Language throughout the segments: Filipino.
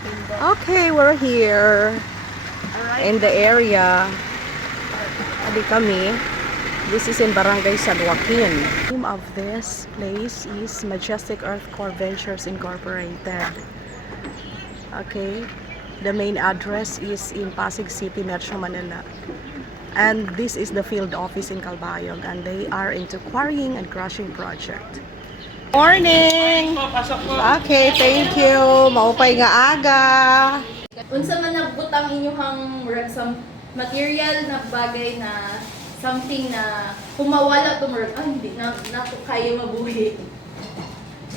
Okay, we're here in the area. Adi kami. This is in Barangay San Joaquin. The name of this place is Majestic Earth Core Ventures Incorporated. Okay. The main address is in Pasig City, Metro Manila. And this is the field office in Calbayog, and they are into quarrying and crushing project. Morning! Okay, thank you. Maupay nga aga. Unsa man nagbutang inyong some material na bagay na something na kung mawala to murag hindi na kaya mabuhi.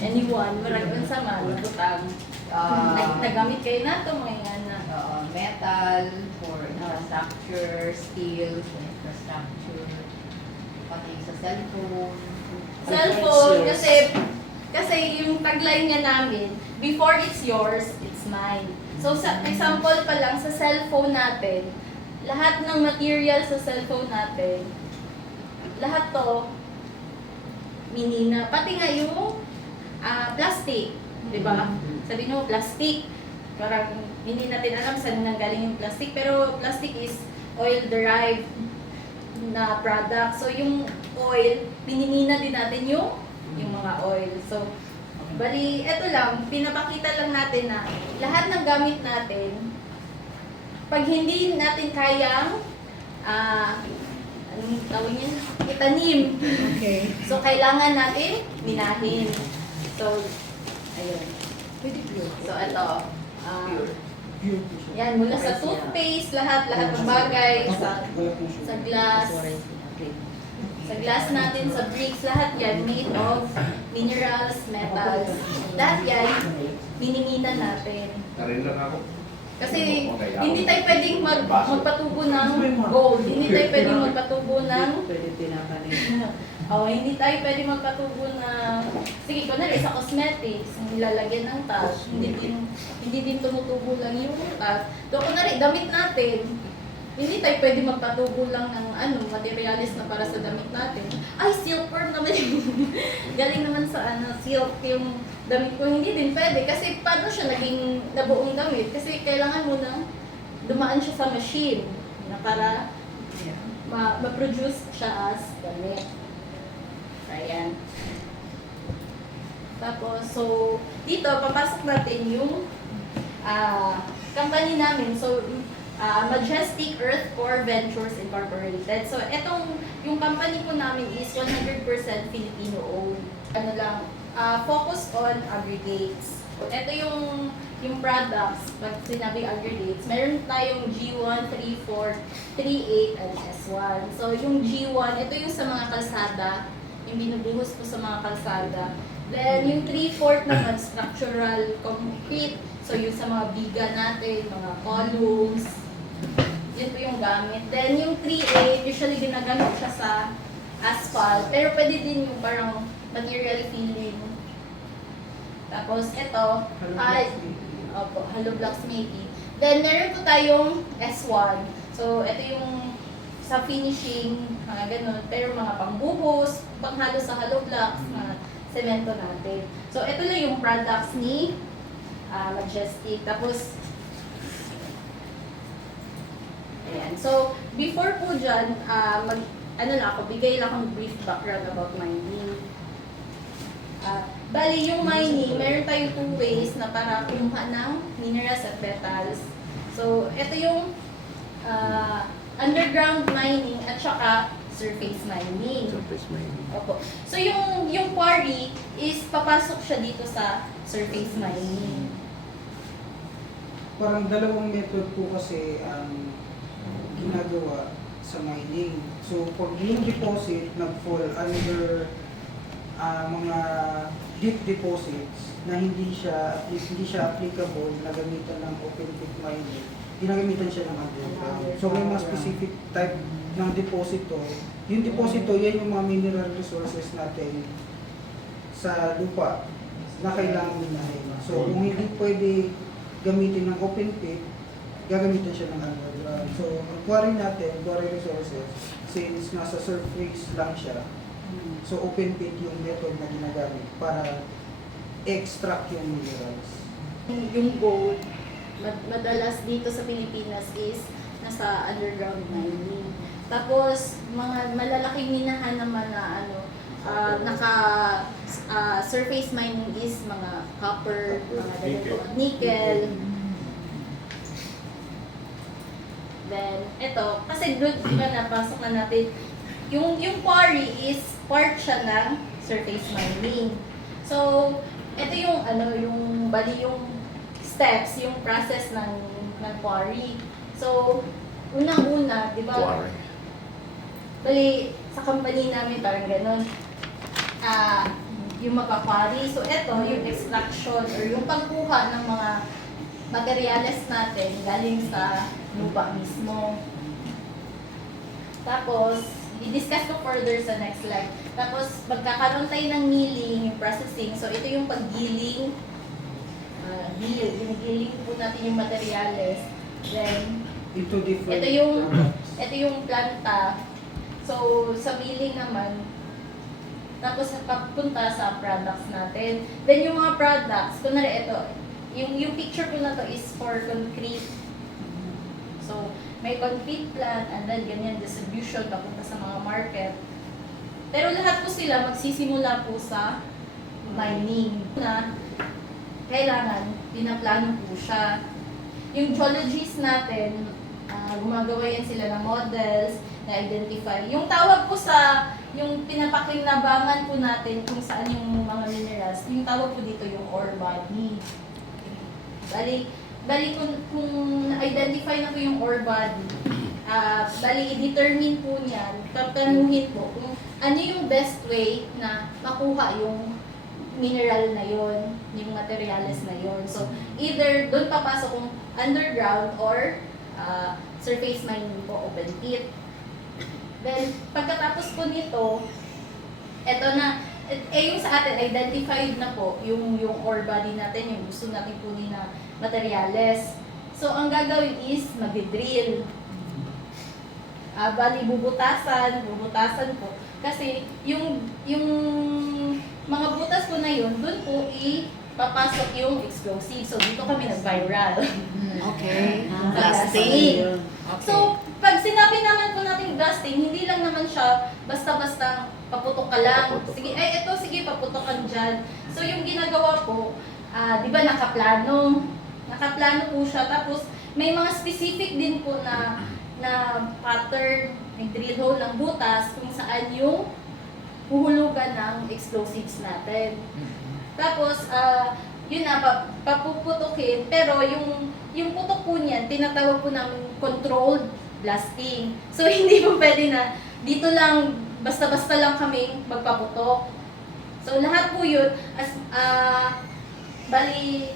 Anyone, murag unsa man nagbutang. Nagamit kayo na to mga na metal for infrastructure, steel for infrastructure, pati sa cellphone kasi yung tagline nga namin, before it's yours, it's mine. So sa example pa lang sa cellphone natin, lahat ng material sa cellphone natin, lahat to minina, pati nga yung plastic, di ba? Sabi nyo, plastic. Parang hindi natin alam saan nanggaling yung plastic, pero plastic is oil-derived na product. So yung oil, pinimina din natin yung mga oil. So, bali, eto lang, pinapakita lang natin na lahat ng gamit natin, pag hindi natin kayang, anong tawag niya? Itanim. Okay. So, kailangan natin minahin. So, ayun. So, ito. Yan, mula sa toothpaste, lahat ng bagay, sa glass, sa glass natin, sa bricks, lahat yan made of minerals, metals. Lahat yan, minimina natin. Narin lang ako. Kasi hindi tayo pwedeng magpatubo ng gold, hindi tayo pwedeng magpatubo ng hindi tayo pwedeng magpatubo ng sige, kunwari sa cosmetics, nilalagyan ng touch, hindi din tumutubo lang yung touch. So kunwari, damit natin, hindi tayo pwede magpatubo lang ng materialis na para sa damit natin. Ay, silkworm naman yung galing naman sa silk yung damit ko. Hindi din pwede kasi paano siya naging nabuong damit? Kasi kailangan mo na dumaan siya sa machine na para ma-produce siya as damit. Ayan. Tapos, so, dito, papasok natin yung company namin. So, Majestic Earth Core Ventures Incorporated. So, yung company po namin is 100% Filipino-owned. Focus on aggregates. Ito yung products, pag sinabing aggregates, meron tayong G1, 3-4, 3-8, and S1. So, yung G1, ito yung sa mga kalsada, yung binubuhos ko sa mga kalsada. Then, yung 3-4 naman, structural concrete. So, yung sa mga biga natin, mga columns, yun po yung gamit. Then, yung 3-8, usually ginagamit siya sa asphalt. Pero pwede din yung parang material filling. Tapos, ito, hollow blocks maybe. Then, meron po tayong S1. So, ito yung sa finishing, mga ganun. Pero mga pangbuhos, panghalo sa hollow blocks, mga semento natin. So, ito lang yung products ni Majestic. Tapos, ayan. So, before po dyan, bigay lang akong brief background about mining. Bali, yung mining, meron tayong two ways na para kumuha ng minerals at metals. So, ito yung underground mining at saka surface mining. Opo. So, yung quarry is papasok siya dito sa surface mining. Parang dalawang method po kasi ang ginagawa sa mining. So, pag yung deposit nag-fall under mga deep deposits na hindi siya applicable na gamitan ng open pit mining, ginagamitan siya ng underground. So, may mga specific type ng deposito. Yung deposito, yan yung mga mineral resources natin sa lupa na kailangan minahin. So, kung hindi pwede gamitin ng open pit, gagamitan siya ng underground. So, ang quarry natin, quarry resources, since nasa surface lang siya, so open pit yung method na ginagamit para extract yung minerals. Yung gold, madalas dito sa Pilipinas is nasa underground mining. Tapos, mga malalaking minahan naman na surface mining is mga copper, mga ganito, nickel. Then, ito, kasi doon, di ba, napasok na natin, yung quarry is part siya ng surface mining. So, ito yung, bali yung steps, yung process ng quarry. So, unang-una, di ba, bali, sa company namin, parang ganun, yung magka-quarry. So, ito, yung extraction or yung pagkuha ng mga materyales natin galing sa lupa mismo. Tapos, i-discuss ko further sa next slide. Tapos, magkakaroon tayo ng milling, yung processing. So, ito yung paggiling. Ginigiling po natin yung materyales. Then, Into different ito yung planta. So, sa milling naman, tapos papunta sa products natin. Then, yung mga products, kunwari ito, yung picture ko na to is for concrete. So, may concrete plant and then ganyan distribution papunta sa mga market. Pero lahat po sila magsisimula po sa mining na kailangan pinaplano po siya. Yung geologies natin, gumagawa yan sila ng models na identify. Yung tawag po sa, yung pinapakinabangan po natin kung saan yung mga minerals, yung tawag po dito yung ore body. Bali kung na-identify na po yung ore body, bali i-determine po niyan, tatanungin po kung ano yung best way na makuha yung mineral na yon, yung materials na yon. So, either doon papasok kung underground or surface mining po, open pit. Then, pagkatapos po nito, eto na, yung sa atin, identified na po yung ore body natin, yung gusto natin kunin na materyales. So, ang gagawin is mag-drill. Bali, bubutasan po. Kasi, yung mga butas po na yun, dun po papasok yung explosive. So, dito kami nag-viral. Okay. Blasting. So, pag sinabi naman po natin blasting, hindi lang naman siya basta-basta paputok ka lang. Sige, sige, paputokan dyan. So, yung ginagawa po, di ba nakaplano? Nakaplano po siya. Tapos, may mga specific din po na pattern, may drill hole ng butas kung saan yung huhulugan ng explosives natin. Tapos, yun na, papuputukin, pero yung putok po niyan, tinatawag po namin controlled blasting. So, hindi po pwede na dito lang, basta-basta lang kaming magpaputok. So, lahat po yun, bali,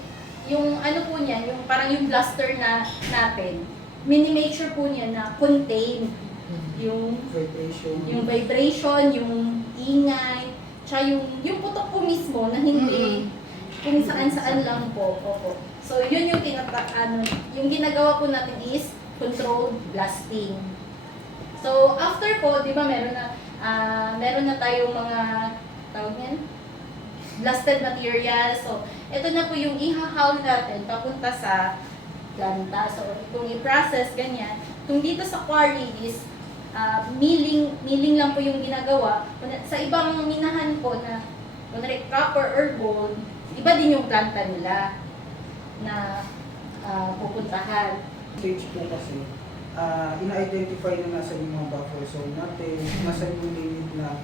yung ano po niyan, yung parang yung blaster natin, minimature po niya na contain yung vibration, yung ingay, tsaka yung putok po mismo na hindi kung saan-saan lang po. Opo. So, yun yung yung ginagawa po natin is controlled blasting. So, after po, di ba meron na tayong mga, tawag niyan? Blasted material. So, ito na po yung ihahaul natin papunta sa planta. So, kung i-process, ganyan. Kung dito sa quarry is milling lang po yung ginagawa. Sa ibang minahan po na kunwari copper or gold, iba din yung planta nila na pupuntahan. Stage po kasi, ina-identify na nasa yung mga buffer zone natin, nasa yung limit ng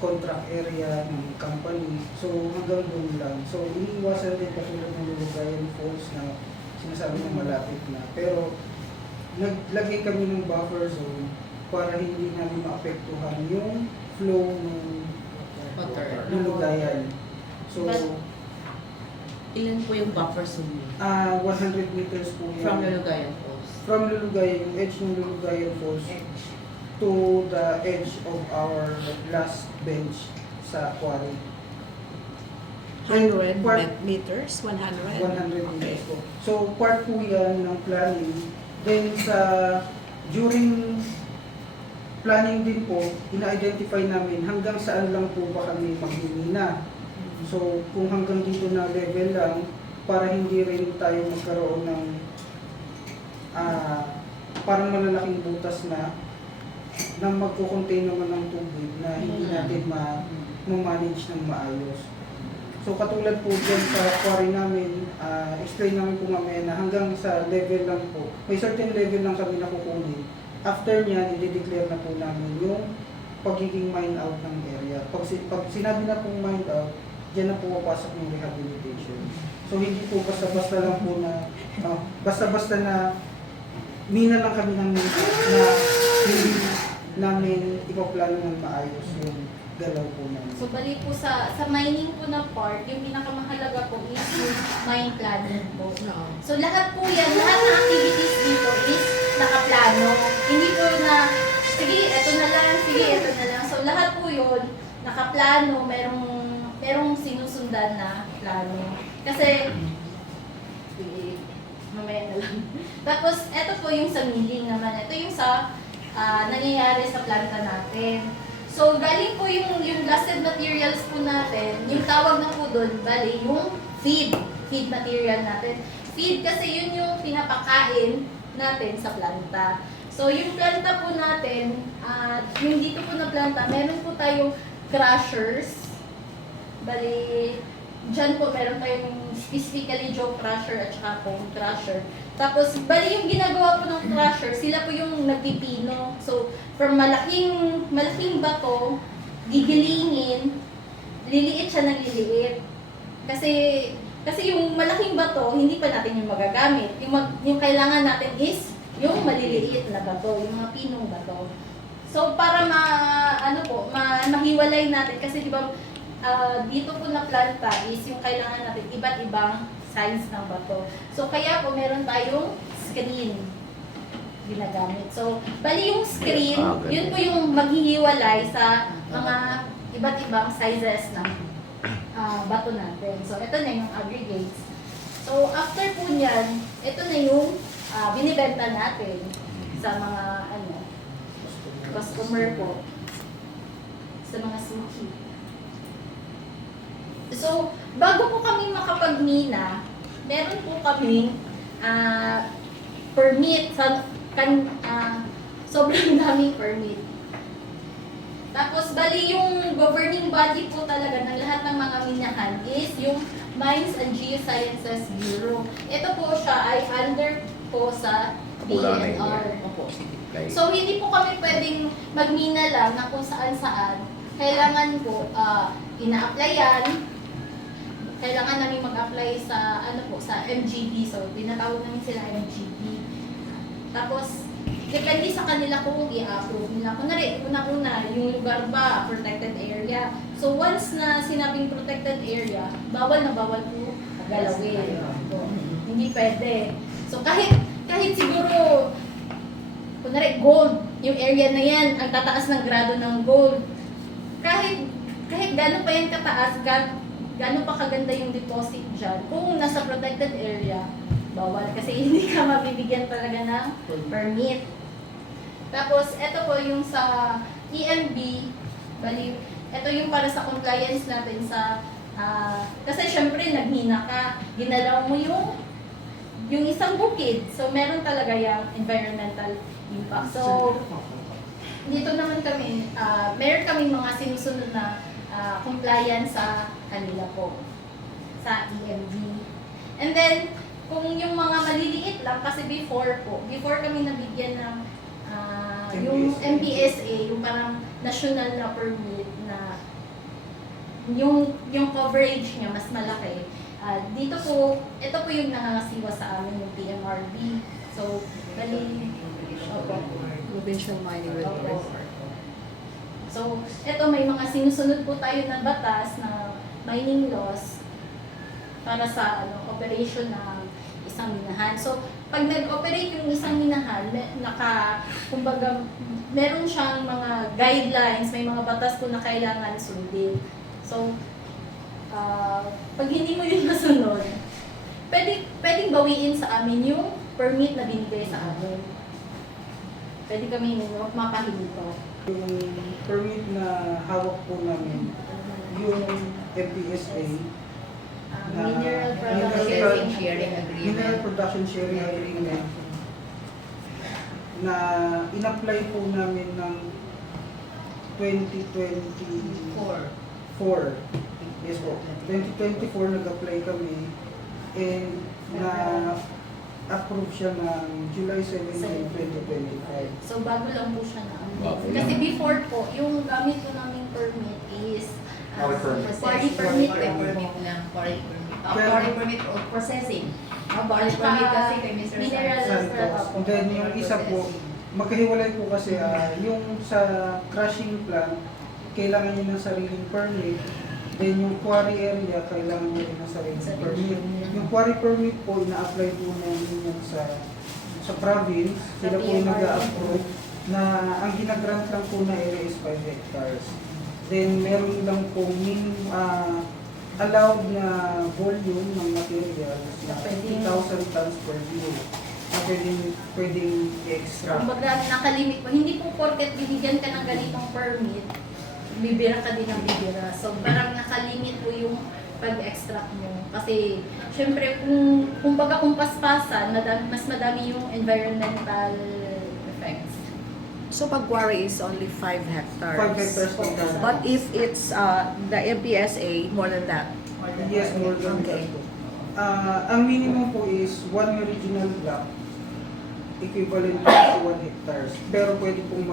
contract area ng company. So, hanggang doon lang. So, iniiwasan din katulad ng Lulugayan Falls na sinasabi ng malapit na. Pero, naglagay kami ng buffer zone para hindi namin maapektuhan yung flow ng Lulugayan. So, Ilan po yung buffer zone? 100 meters po yan. From Lulugayan Falls? From Lulugayan, yung edge ng Lulugayan Falls to the edge of our last bench sa quarry. 100 Part- meters? 100? 100 meters po. So, part po yan ng planning. Then, during planning din po, ina-identify namin hanggang saan lang po ba kami maghihina. So, kung hanggang dito na level lang, para hindi rin tayo magkaroon ng parang malalaking butas na magko-contain naman ng tubig na hindi natin ma-manage ng maayos. So katulad po dyan sa quarry namin, explain namin po mamaya na hanggang sa level lang po, may certain level lang kami nakukunin. After niyan, i-declare na po namin yung pagiging mine out ng area. Pag sinabi na pong mine out, dyan na po papasok yung rehabilitation. So hindi po basta-basta lang po na, basta-basta na mina lang kami ng mina na hindi namin ipaplano ng maayos yung galaw po namin. So bali po sa mining po na part, yung pinakamahalaga po is yung mine planning po. So lahat po yan, lahat ng activities dito is nakaplano. Hindi po na, sige, eto na lang, sige, eto na lang. So lahat po yun, nakaplano, merong sinusundan na plano. Kasi, mamaya na lang. Tapos, eto po yung sa milling naman. Ito yung sa nangyayari sa planta natin. So, galing po yung blasted materials po natin, yung tawag na po doon, bali, yung feed material natin. Feed kasi yun yung pinapakain natin sa planta. So, yung planta po natin, yung dito po na planta, meron po tayong crushers. Bali, dyan po meron tayong specifically jaw crusher at saka cone crusher. Tapos, bali yung ginagawa po ng crusher, sila po yung nagpipino. So, from malaking bato, gigilingin, liliit siya ng liliit. Kasi yung malaking bato, hindi pa natin yung magagamit. Yung kailangan natin is yung maliliit na bato, yung mga pinong bato. So, para mahiwalay natin, kasi di ba, dito po na planta is yung kailangan natin iba't ibang size ng bato. So, kaya po meron tayong screen ginagamit. So, bali yung screen, yun po yung maghihiwalay sa mga iba't ibang sizes ng bato natin. So, ito na yung aggregates. So, after po niyan, ito na yung binibenta natin sa mga customer po, sa mga suki. So, bago po kami makapagmina, meron po kaming permit, sobrang daming permit. Tapos, bali yung governing body po talaga ng lahat ng mga minahan is yung Mines and Geosciences Bureau. Ito po siya ay under po sa DNR. So, hindi po kami pwedeng magmina lang na kung saan-saan. Kailangan po, ina-applyan. Kailangan namin mag-apply sa sa MGB. So, tinatawag namin sila MGB. Tapos, depende sa kanila kung i-approve nila. Kunwari, una-una, yung lugar ba, protected area. So, once na sinabing protected area, bawal na bawal po galawin. So, hindi pwede. So, kahit siguro, kunwari, gold, yung area na yan, ang tataas ng grado ng gold. Kahit gano'n pa yan kataas, gano'n pa kaganda yung deposit dyan, kung nasa protected area, bawal. Kasi hindi ka mabibigyan talaga ng permit. Tapos, ito po yung sa EMB, bali, ito yung para sa compliance natin sa, kasi syempre naghina ka, ginalaw mo yung isang bukid. So, meron talaga yung environmental impact. So, dito naman kami, meron kami mga sinusunod na compliance sa kanila po, sa EMB. And then, kung yung mga maliliit lang, kasi before kami nabigyan ng yung MPSA, yung parang national na permit na yung coverage niya mas malaki. Dito po, ito po yung nangangasiwa sa amin, yung PMRB. So, bali, Provincial Mining Regulation. So, ito may mga sinusunod po tayo na batas na mining laws para sa operation ng isang minahan. So, pag nag-operate yung isang minahan, kumbaga, meron siyang mga guidelines, may mga batas po na kailangan sundin. So, pag hindi mo yun nasunod, pwedeng bawiin sa amin yung permit na binigay sa amin. Pwede kami mapahinto. Yung permit na hawak po namin, yung MPSA, Mineral production. Sharing, sharing agreement. Mineral production sharing agreement na in-apply po namin ng 2024. Yes po. 2024 nag-apply kami and na approve siya ng July 17, 2025. So, bago lang po siya na. Bago Kasi lang. before po, yung gamit po naming permit is Quarry permit. quarry permit Quarry lang permit po. lang. Quarry permit. Pero- Quarry permit o processing. Quarry Tsaka permit kasi kay Mr. mineral Santos. And then yung isa po, magkahiwalay po kasi yung sa crushing plant, kailangan niya ng sariling permit. Then yung quarry area, kailangan niya rin ng sariling permit. Yung quarry permit po, ina-apply po namin yan sa province. Sila po yung nag-a-approve na ang ginagrant lang po na area is 5 hectares. Then meron lang po allowed na volume ng materials na 50,000 tons per year na pwedeng extra. Kumbaga, nakalimit po. Hindi po porket binigyan ka ng ganitong permit, bibira ka din ng bibira. So, parang nakalimit po yung pag-extract mo. Kasi, syempre, kung paspasan, mas madami yung environmental effects. So pag quarry is only 5 hectares. 5 hectares po. But if it's the MPSA, more than that. Yes, more than Okay. that po. Ang minimum po is 1 original block equivalent to 1 hectares. Pero pwede pong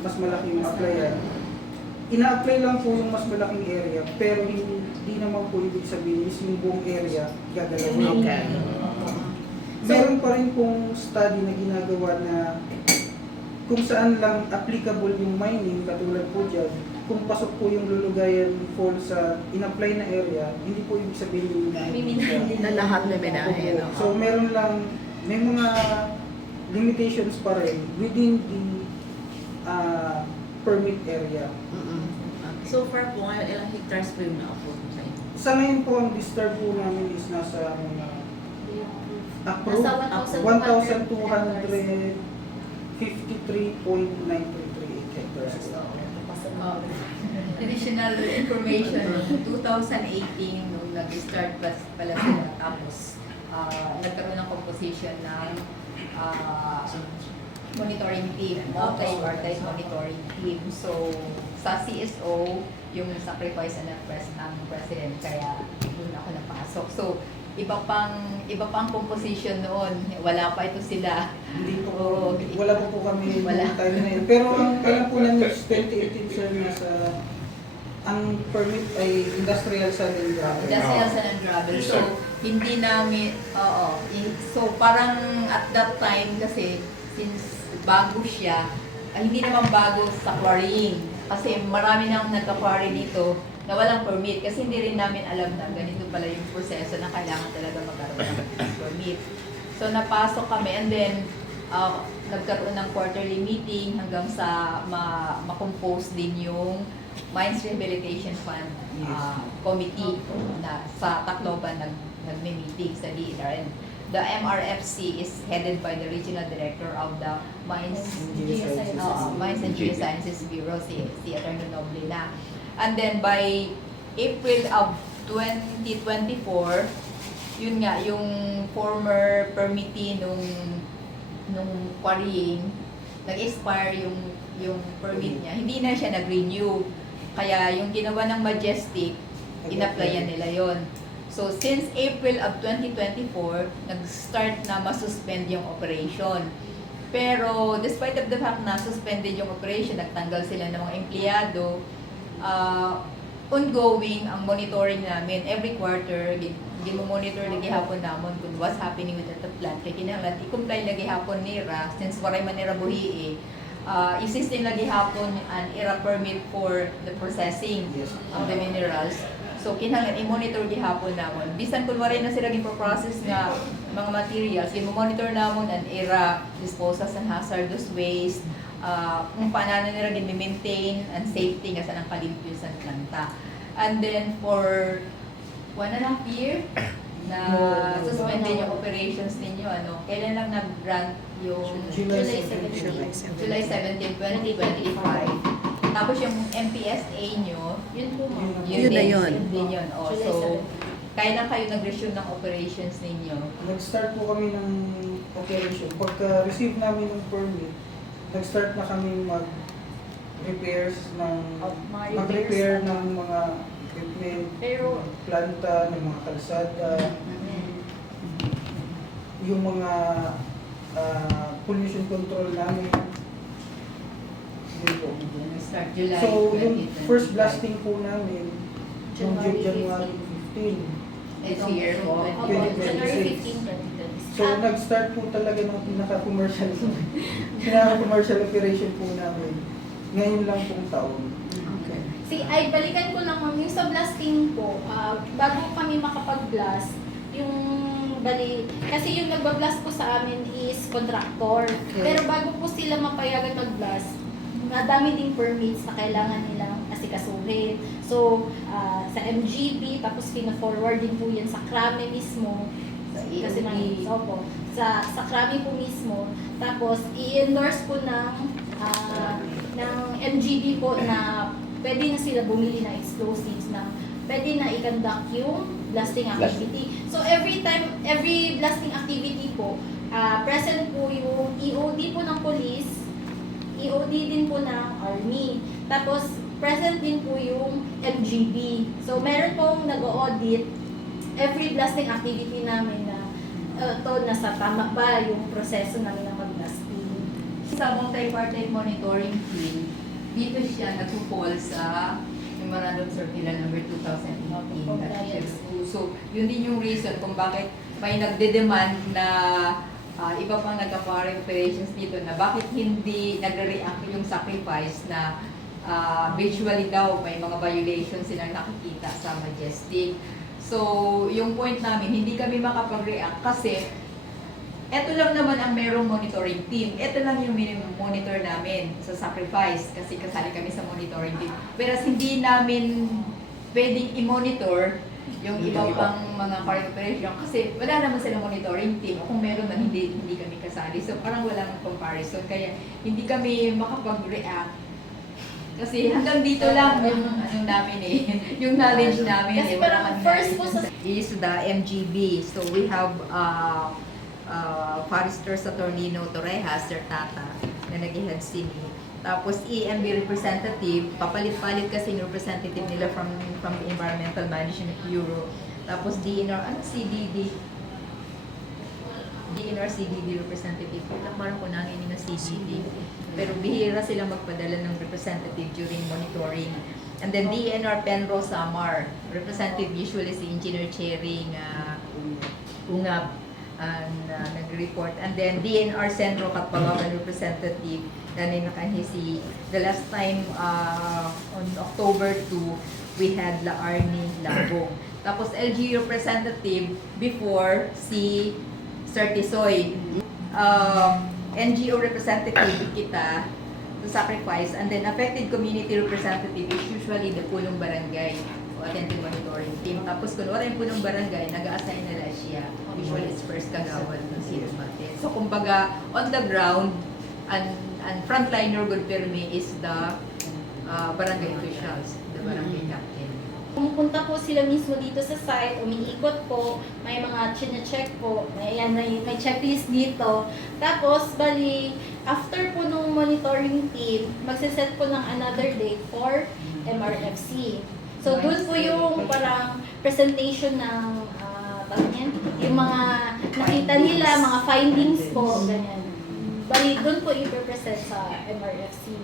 mas malaking applyan. Ina-apply lang po yung mas malaking area, pero hindi naman po ibig sabihin is yung buong area gagalawin. Okay. Meron pa rin pong study na ginagawa na kung saan lang applicable yung mining, katulad po dyan, kung pasok po yung lulugayan fall sa in-apply na area, hindi po ibig sabihin yung Miminahin din. Na lahat na minahin. Opo. So meron lang, may mga limitations pa rin within the permit area. So far po ngayon, ilang hectares po yung na-approve sa inyo? Sa ngayon po, ang disturb po namin is nasa approved Nasa 1,253.933 hectares. Additional information, 2018, nung nag-start pala sila, tapos nagkaroon ng composition ng monitoring team, multi-partite monitoring team. So, sa CSO, yung sacrifice ng president, kaya doon ako napasok. So, iba pang composition noon. Wala pa ito sila. Hindi po, Oo. wala po kami Wala. time na yun. Pero ang alam po namin is 2018 sir na ang permit ay industrial sand and gravel. Industrial sand and gravel. Yes, So, sir. hindi namin, so parang at that time kasi, since bago siya, hindi naman bago sa quarrying. Kasi marami nang nagka-quarry dito na walang permit. Kasi hindi rin namin alam na ganito pala yung proseso na kailangan talaga magkaroon ng permit. So, napasok kami and then, nagkaroon ng quarterly meeting hanggang sa ma-compose din yung Mines Rehabilitation Fund Committee na sa Tacloban nagme-meeting sa DER. And the MRFC is headed by the Regional Director of the Mines Mines and Geosciences Bureau, si Attorney Noble na. And then by April of 2024, yun nga, yung former permittee nung quarrying, nag-expire yung permit niya. Hindi na siya nag-renew. Kaya yung ginawa ng Majestic, in-applyan nila yon. So, since April of 2024, nag-start na masuspend yung operation. Pero, despite of the fact na suspended yung operation, nagtanggal sila ng mga empleyado, ongoing ang monitoring namin. Every quarter, gino-monitor lagi hapon namon kung what's happening with the plant. Kaya kinahanglan, i-comply lagi hapon nira, since waray man nira buhi i-system lagi hapon an era permit for the processing Yes. of the minerals. So, kinahanglan, i-monitor gihapon namon. Bisan kung waray na sila gi-process nga mga materials, i-monitor namon an era disposals and hazardous waste, kung paano nila gin-maintain and safety nga sa nang kalimpyo sa planta. And then, for 1.5 year na suspended yung operations ninyo, kailan lang nag-grant yung July July 17, 2025. Tapos yung MPSA nyo, Yun po, ma'am. Yun na yun. Yun. Oh, July so, kailan kayo nag-resume ng operations ninyo? Nag-start po kami ng operation. Pagka-receive namin ng permit, nag-start na kami mag-repairs ng mag-repair ng mga equipment, Pero, planta, ng mga kalsada, yung mga pollution control namin. Yun po. Start July So, yung 2025. first blasting po namin, yung January 15. This year po. opo, 2026. January 15, 2026. So, nag-start po talaga ng pinaka-commercial pinaka-commercial operation po namin. Ngayon lang pong taon. Okay. Ay, balikan ko lang ma'am, yung sa blasting po, bago kami makapag-blast, kasi yung nagbablast po sa amin is contractor. Okay. Pero bago po sila mapayagan mag-blast, madami ding permits na kailangan nilang asikasuhin. So, sa MGB, tapos pina-forward din po yan sa KRAME mismo. Kasi sa KRAME po mismo. Tapos, i-endorse po ng MGB po na pwede na sila bumili ng explosives na pwede na i-conduct yung blasting activity. So every blasting activity po, present po yung EOD po ng police, EOD din po ng army. Tapos present din po yung MGB. So meron pong nag-audit every blasting activity namin na nasa tama ba yung proseso namin ng mag-blasting. Sa multi-party monitoring team, dito siya nagpo-fall sa Memorandum Circular number 2018. So, yun din yung reason kung bakit may nagde-demand na iba pang nagka-foreign operations dito na bakit hindi nagre-react yung sacrifice na visually daw may mga violations silang nakikita sa Majestic. So, yung point namin, hindi kami makapag-react kasi eto lang naman ang merong monitoring team. Eto lang yung minimum monitor namin sa sacrifice kasi kasali kami sa monitoring team. Pero hindi namin pwedeng i-monitor yung iba pang mga foreign operation kasi wala naman silang monitoring team. O kung meron man, hindi kami kasali. So parang walang comparison. Kaya hindi kami makapag-react. Kasi hanggang dito lang yung namin yung knowledge namin Kasi parang first po sa is the MGB. So we have Forester Saturnino Torrejas, Sir Tata, na nag-head sini. Tapos EMB representative, papalit-palit kasi yung representative nila from the Environmental Management Bureau. Tapos DNR, CDD? DNR CDD representative. Parang po nangin na CDD. Pero bihira sila magpadala ng representative during monitoring. And then DNR Penrose Samar, representative usually si Engineer Chering Ungab, nag-report. And then DNR Centro Katpalawan representative na ninakanhi si the last time on October 2 we had La Arnie Labong. Tapos LG representative before si Sir Tisoy. NGO representative kita to sacrifice, and then affected community representative is usually the punong barangay o attentive monitoring team. Tapos kung wala yung punong barangay, nag-a-assign nila siya. Usually it's first kagawad ng Sino Martin. So kumbaga, on the ground, and frontliner good permi is the barangay officials, the barangay captain. Pumupunta po sila mismo dito sa site, umiikot po, may mga chine-check po, may checklist dito. Tapos, bali, after po nung monitoring team, magsiset po ng another date for MRFC. So, doon po yung parang presentation ng, yung mga nakita nila, mga findings po, ganyan. Bali, doon po i-present sa MRFC.